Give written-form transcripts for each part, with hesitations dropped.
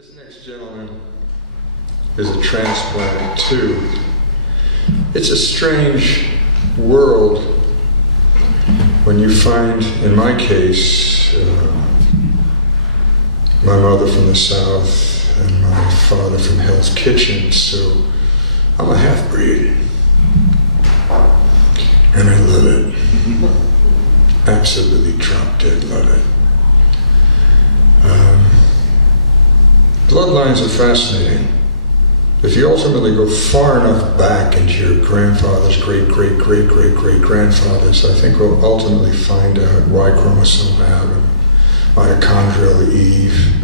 This next gentleman is a transplant too. It's a strange world when you find, in my case, my mother from the South and my father from Hell's Kitchen, so I'm a half-breed. And I love it. Absolutely drop-dead love it. Bloodlines are fascinating. If you ultimately go far enough back into your grandfather's great-great-great-great-great-grandfathers, I think we'll ultimately find out Y chromosome Adam, mitochondrial Eve.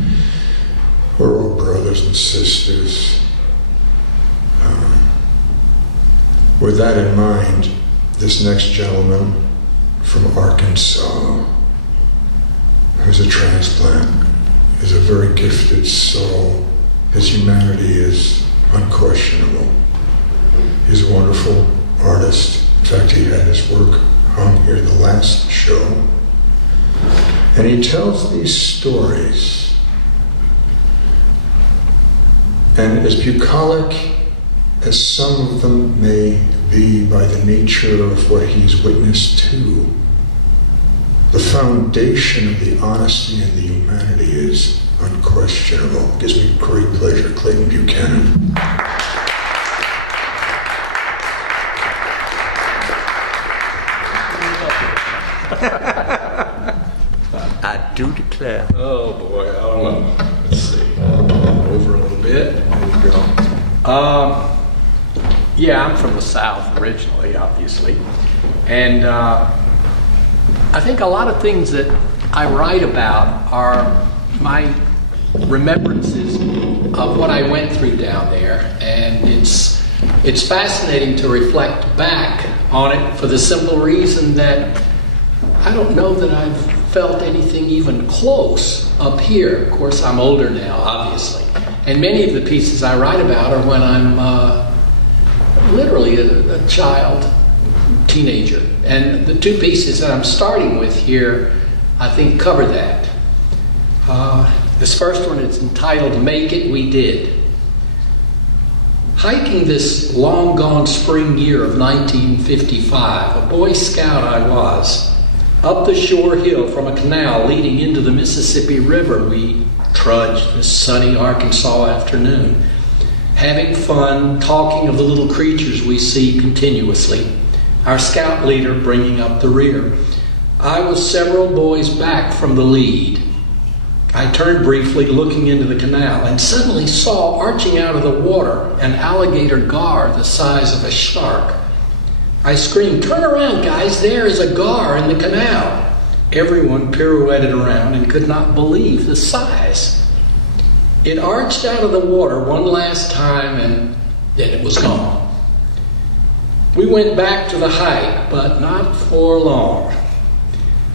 We're all brothers and sisters. With that in mind, this next gentleman from Arkansas, who's a transplant, is a very gifted soul. His humanity is unquestionable. He's a wonderful artist. In fact, he had his work hung here the last show. And he tells these stories. And as bucolic as some of them may be by the nature of what he's witnessed to, the foundation of the honesty and the humanity is unquestionable. It gives me great pleasure. Clayton Buchanan. I do declare. Oh boy, I don't know. Let's see. Over a little bit. There we go. Yeah, I'm from the South originally, obviously. And I think a lot of things that I write about are my remembrances of what I went through down there. And it's fascinating to reflect back on it for the simple reason that I don't know that I've felt anything even close up here. Of course, I'm older now, obviously. And many of the pieces I write about are when I'm literally a child, teenager. And the two pieces that I'm starting with here, I think, cover that. This first one is entitled, Make It We Did. Hiking this long-gone spring year of 1955, a Boy Scout I was, up the shore hill from a canal leading into the Mississippi River, we trudged this sunny Arkansas afternoon, having fun, talking of the little creatures we see continuously, our scout leader bringing up the rear. I was several boys back from the lead. I turned briefly, looking into the canal, and suddenly saw arching out of the water an alligator gar the size of a shark. I screamed, "Turn around, guys, there is a gar in the canal." Everyone pirouetted around and could not believe the size. It arched out of the water one last time and then it was gone. We went back to the hike, but not for long.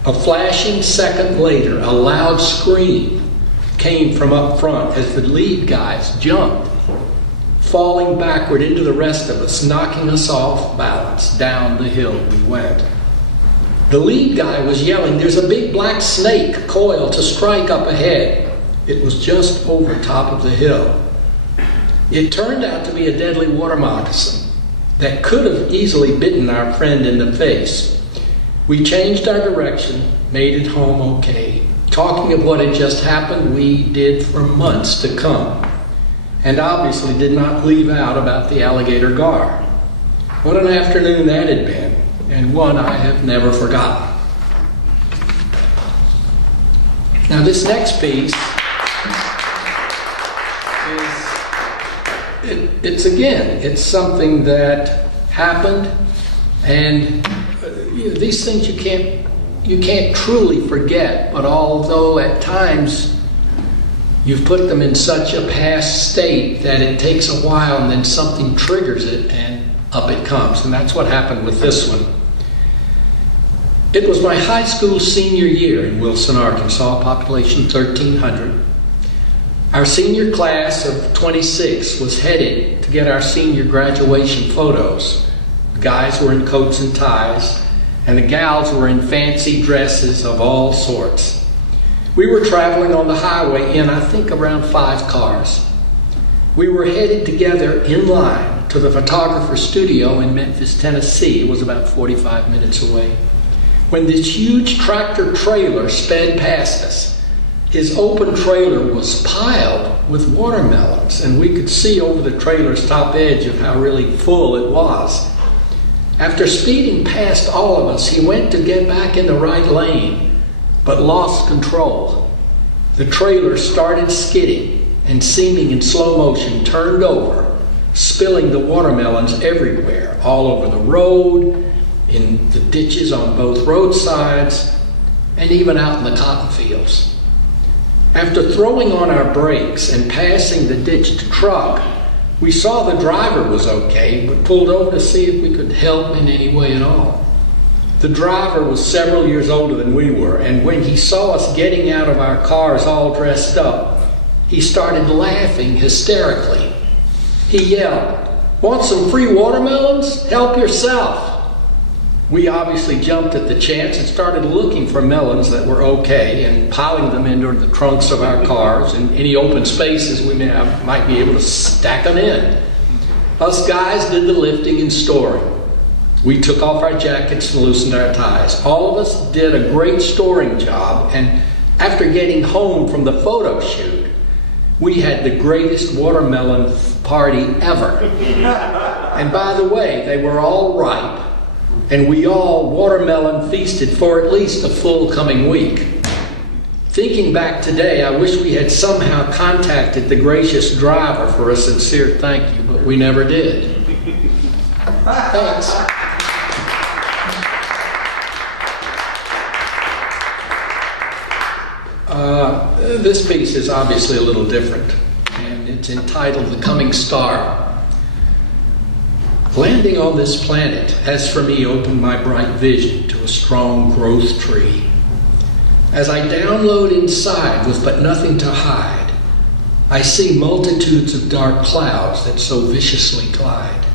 A flashing second later, a loud scream came from up front as the lead guys jumped, falling backward into the rest of us, knocking us off balance. Down the hill we went. The lead guy was yelling, "There's a big black snake coiled to strike up ahead." It was just over top of the hill. It turned out to be a deadly water moccasin that could have easily bitten our friend in the face. We changed our direction, made it home okay. Talking of what had just happened, we did for months to come, and obviously did not leave out about the alligator gar. What an afternoon that had been, and one I have never forgotten. Now this next piece it's something that happened, and these things you can't truly forget, but although at times you've put them in such a past state that it takes a while and then something triggers it and up it comes. And that's what happened with this one. It was my high school senior year in Wilson, Arkansas, population 1,300. Our senior class of 26 was headed to get our senior graduation photos. The guys were in coats and ties, and the gals were in fancy dresses of all sorts. We were traveling on the highway in, I think, around 5 cars. We were headed together in line to the photographer's studio in Memphis, Tennessee. It was about 45 minutes away. When this huge tractor trailer sped past us, his open trailer was piled with watermelons, and we could see over the trailer's top edge of how really full it was. After speeding past all of us, he went to get back in the right lane, but lost control. The trailer started skidding and, seeming in slow motion, turned over, spilling the watermelons everywhere, all over the road, in the ditches on both roadsides, and even out in the cotton fields. After throwing on our brakes and passing the ditched truck, we saw the driver was okay, but pulled over to see if we could help in any way at all. The driver was several years older than we were, and when he saw us getting out of our cars all dressed up, he started laughing hysterically. He yelled, "Want some free watermelons? Help yourself." We obviously jumped at the chance and started looking for melons that were okay and piling them into the trunks of our cars and any open spaces we might be able to stack them in. Us guys did the lifting and storing. We took off our jackets and loosened our ties. All of us did a great storing job, and after getting home from the photo shoot, we had the greatest watermelon party ever. And by the way, they were all ripe, and we all watermelon feasted for at least a full coming week. Thinking back today, I wish we had somehow contacted the gracious driver for a sincere thank you, but we never did. Thanks. This piece is obviously a little different, and it's entitled "The Coming Star." Landing on this planet has for me opened my bright vision to a strong growth tree. As I download inside with but nothing to hide, I see multitudes of dark clouds that so viciously glide.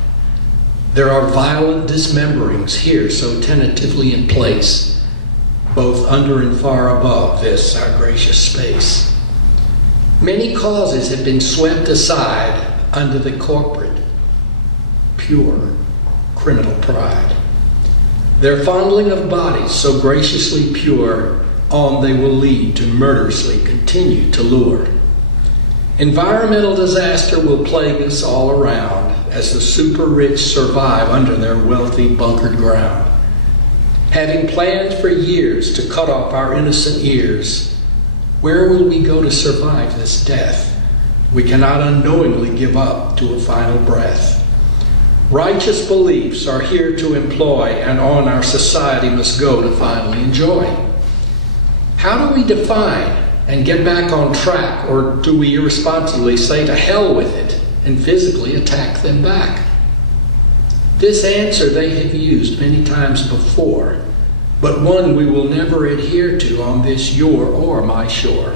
There are violent dismemberings here so tentatively in place, both under and far above this, our gracious space. Many causes have been swept aside under the corporate, pure, criminal pride. Their fondling of bodies so graciously pure, on they will lead to murderously continue to lure. Environmental disaster will plague us all around as the super rich survive under their wealthy bunkered ground. Having planned for years to cut off our innocent ears, where will we go to survive this death? We cannot unknowingly give up to a final breath. Righteous beliefs are here to employ, and on our society must go to finally enjoy. How do we define and get back on track, or do we irresponsibly say to hell with it and physically attack them back? This answer they have used many times before, but one we will never adhere to on this your or my shore.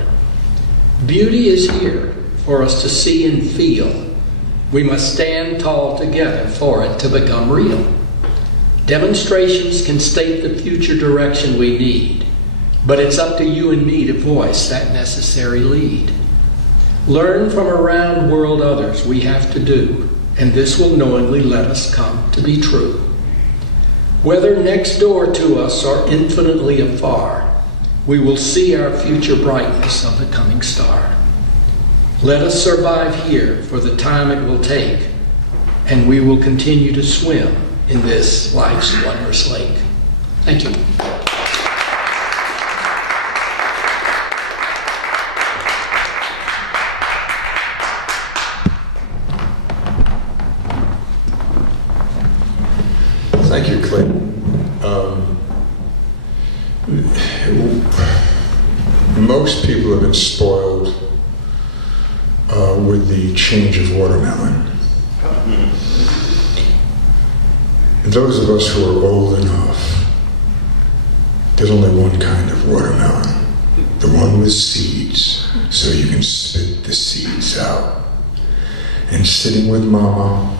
Beauty is here for us to see and feel. We must stand tall together for it to become real. Demonstrations can state the future direction we need, but it's up to you and me to voice that necessary lead. Learn from around world others we have to do, and this will knowingly let us come to be true. Whether next door to us or infinitely afar, we will see our future brightness of the coming star. Let us survive here for the time it will take, and we will continue to swim in this life's wondrous lake. Thank you. Thank you, Clayton. Most people have been spoiled with the change of watermelon. Those of us who are old enough, there's only one kind of watermelon, the one with seeds, so you can spit the seeds out. And sitting with Mama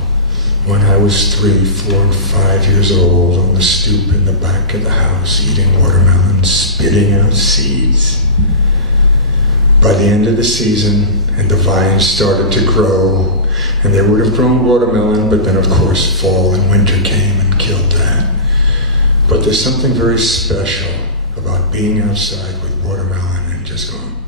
when I was 3, 4, and 5 years old on the stoop in the back of the house, eating watermelons, spitting out seeds. by the end of the season, and the vines started to grow, and they would have grown watermelon, but then of course fall and winter came and killed that. But there's something very special about being outside with watermelon and just going,